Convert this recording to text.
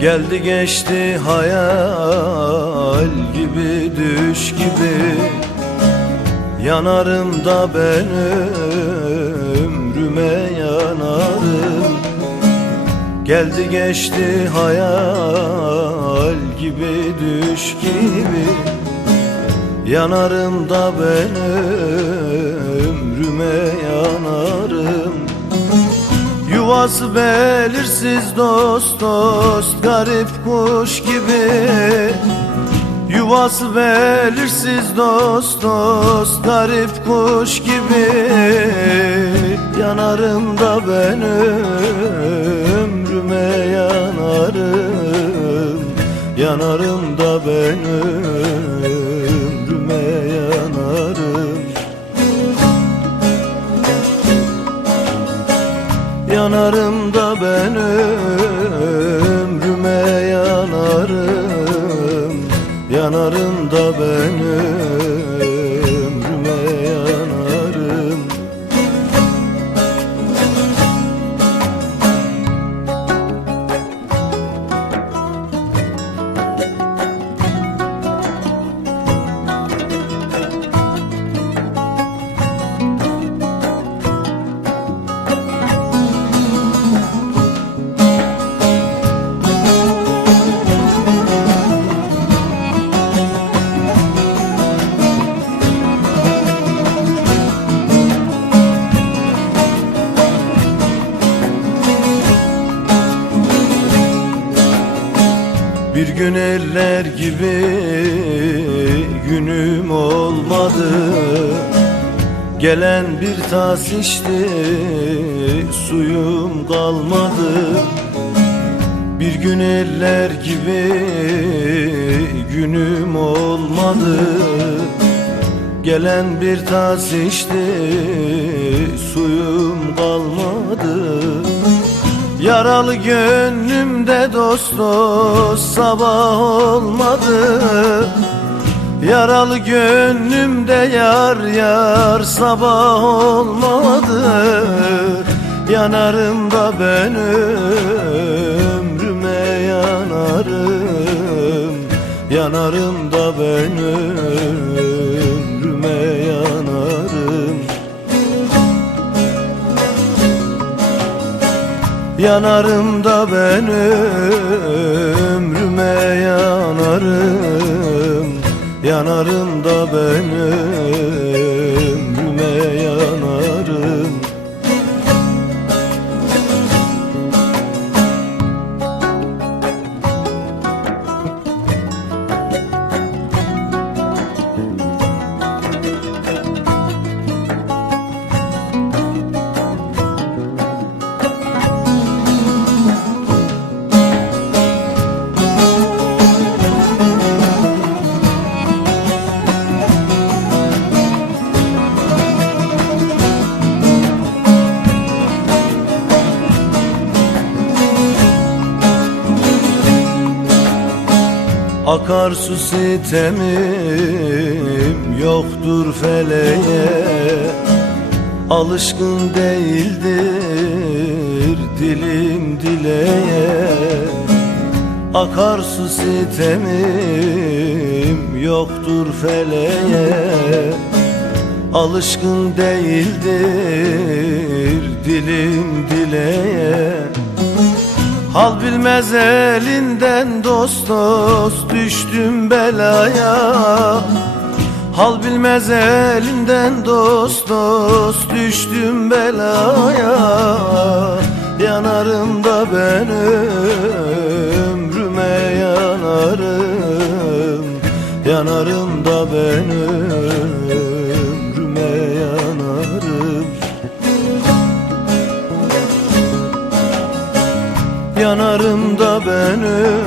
Geldi geçti hayal gibi düş gibi. Yanarım da ben ömrüme yanarım. Geldi geçti hayal gibi düş gibi. Yanarım da ben ömrüme yanarım Yuvası belirsiz dost dost garip kuş gibi. Yuvası belirsiz dost dost garip kuş gibi. Yanarım da ben ömrüme yanarım. Yanarım da ben ömrüme yanarım Yanarım gün eller gibi günüm olmadı. Gelen bir tas içti suyum kalmadı. Bir gün eller gibi günüm olmadı. Gelen bir tas içti suyum Yaralı gönlümde dost dost sabah olmadı. Yaralı gönlümde yar yar sabah olmadı. Yanarım da ben Yanarım da ben ömrüme yanarım. Yanarım da ben ömrüme yanarım Akarsu sitemim yoktur feleğe. Alışkın değildir dilim dileğe Akarsu sitemim yoktur feleğe. Alışkın değildir dilim dileğe Hal bilmez elinden dost dost düştüm belaya. Hal bilmez elinden dost dost düştüm belaya. Yanarım da ben ömrüme yanarım. Yanarım da ben ömrüme Yanarım